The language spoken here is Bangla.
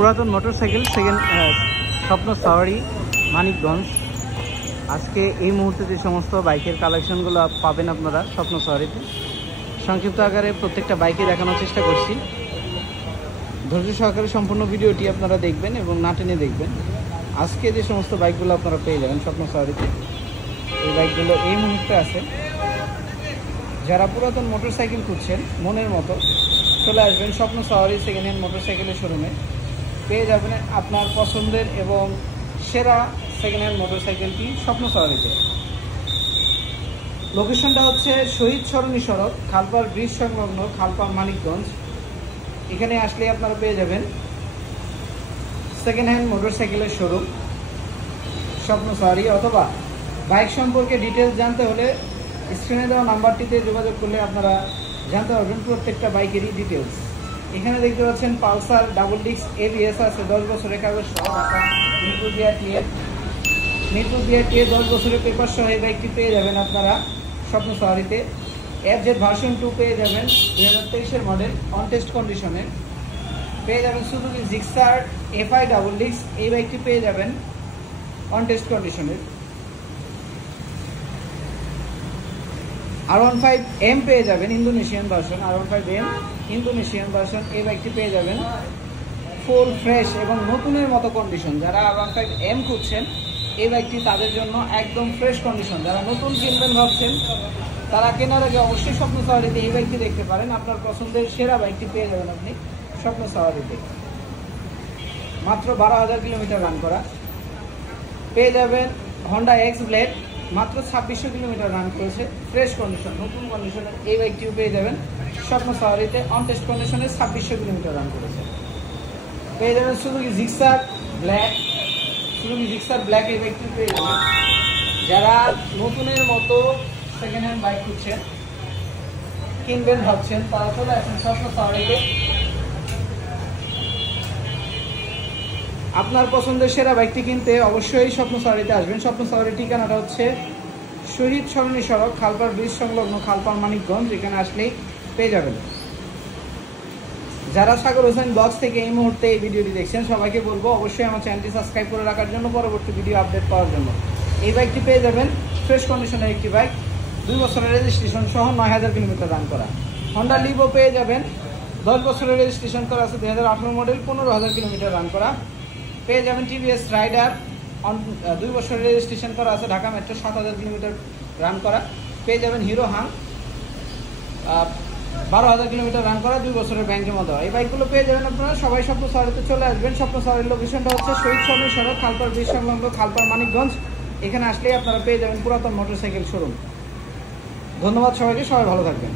পুরাতন মোটরসাইকেল সেকেন্ড স্বপ্ন সাওয়ারি মানিকগঞ্জ। আজকে এই মুহূর্তে যে সমস্ত বাইকের কালেকশনগুলো পাবেন আপনারা স্বপ্ন সাওয়ারিতে, সংক্ষিপ্ত আকারে প্রত্যেকটা বাইকে দেখানোর চেষ্টা করছি। ধৈর্য সহকারে সম্পূর্ণ ভিডিওটি আপনারা দেখবেন এবং না টেনে দেখবেন। আজকে যে সমস্ত বাইকগুলো আপনারা পেয়ে যাবেন স্বপ্ন সাওয়ারিতে, এই বাইকগুলো এই মুহূর্তে আছে। যারা পুরাতন মোটরসাইকেল খুঁজছেন মনের মতো, চলে আসবেন স্বপ্ন সাওয়ারি সেকেন্ড হ্যান্ড মোটরসাইকেলের শোরুমে। পেয়ে যাবেন আপনার পছন্দের এবং সেরা সেকেন্ড হ্যান্ড মোটরসাইকেলটি স্বপ্ন সাওয়ারিতে। লোকেশনটা হচ্ছে শহীদ সরণী সড়ক, খালপাড় ব্রিজ সংলগ্ন, খালপাড় মানিকগঞ্জ। এখানে আসলে আপনারা পেয়ে যাবেন সেকেন্ড হ্যান্ড মোটরসাইকেলের শোরুম স্বপ্ন সাওয়ারি। অথবা বাইক সম্পর্কে ডিটেলস জানতে হলে স্ক্রিনে দেওয়া নাম্বারটিতে যোগাযোগ করলে আপনারা জানতে পারবেন প্রত্যেকটা বাইকেরই ডিটেলস। এখানে দেখতে পাচ্ছেন পালসার ডাবল ডিস্ক ABS আছে 10 বছরের কাগজ সহ ঢাকা। মিরপুর বিআরটি 10 বছরের পেপার সহ এই বাইকটি পেয়ে যাবেন আপনারা স্বপ্ন সাওয়ারিতে। FZ ভার্সন 2 পেয়ে যাবেন 2023-এর মডেল, অন টেস্ট কন্ডিশনে। পেয়ে যাবেন Suzuki Gixxer FI double disc, এই বাইকটি পেয়ে যাবেন অন টেস্ট কন্ডিশনে। R15M পেয়ে যাবেন Indonesian version, R15M Indonesian version, এই বাইকটি পেয়ে যাবেন ফুল ফ্রেশ এবং নতুনের মতো কন্ডিশন। যারা R15M খুঁজছেন এই বাইকটি তাদের জন্য একদম ফ্রেশ কন্ডিশন। যারা নতুন কিনবেন ভাবছেন তারা কেনার আগে অবশ্যই স্বপ্ন সাওয়ারিতে এই বাইকটি দেখতে পারেন। আপনার পছন্দের সেরা বাইকটি পেয়ে যাবেন আপনি স্বপ্ন সাওয়ারিতে। মাত্র 12,000 কিলোমিটার রান করা। পেয়ে যাবেন হন্ডা এক্স ব্লেড, মাত্র 2600 কিলোমিটার রান করেছে, ফ্রেশ কন্ডিশন, নতুন কন্ডিশনের এই বাইকটিও পেয়ে যাবেন স্বপ্ন সাওয়ারিতে। অন টেস্ট কন্ডিশনে 2600 কিলোমিটার রান করেছে। পেয়ে যাবেন সুজুকি জিক্সার ব্ল্যাক, এই বাইকটিও পেয়ে যাবেন। যারা নতুনের মতো সেকেন্ড হ্যান্ড বাইক খুঁজছেন, কিনবেন ভাবছেন, তারা চলে আসেন স্বপ্ন সাওয়ারিতে। আপনার পছন্দের সেরা বাইকটি কিনতে অবশ্যই স্বপ্ন সাওয়ারিতে আসবেন। স্বপ্ন সাওয়ারির ঠিকানাটা হচ্ছে শহীদ সরণী সড়ক, খালপাড় ব্রিজ সংলগ্ন, খালপাড় মানিকগঞ্জ। এখানে আসলেই পেয়ে যাবেন। যারা সাগর হোসেন ব্লগস থেকে এই মুহূর্তে এই ভিডিওটি দেখছেন, সবাইকে বলবো অবশ্যই আমার চ্যানেলটি সাবস্ক্রাইব করে রাখার জন্য, পরবর্তী ভিডিও আপডেট পাওয়ার জন্য। এই বাইকটি পেয়ে যাবেন ফ্রেশ কন্ডিশনের একটি বাইক, 2 বছরের রেজিস্ট্রেশন সহ 9,000 কিলোমিটার রান করা। হন্ডা লিভো পেয়ে যাবেন 10 বছরের রেজিস্ট্রেশন করা আছে, 2018 মডেল, 15,000 কিলোমিটার রান করা। পেয়ে যাবেন TVS রাইডার, 2 বছরের রেজিস্ট্রেশন করা আছে, ঢাকা মেট্রো, 7,000 কিলোমিটার রান করা। পেয়ে যাবেন হিরো হাং, 12,000 কিলোমিটার রান করা, 2 বছরের ব্যাংক জমা দেওয়া। এই বাইকগুলো পেয়ে যাবেন আপনারা সবাই স্বপ্ন সাওয়ারিতে চলে আসবেন। স্বপ্ন সাওয়ারির লোকেশনটা হচ্ছে শহীদ সরণী সড়ক, খালপাড় ব্রিজ সংলগ্ন, খালপাড় মানিকগঞ্জ। এখানে আসলেই আপনারা পেয়ে যাবেন পুরাতন মোটরসাইকেল শোরুম। ধন্যবাদ সবাইকে, সবাই ভালো থাকবেন।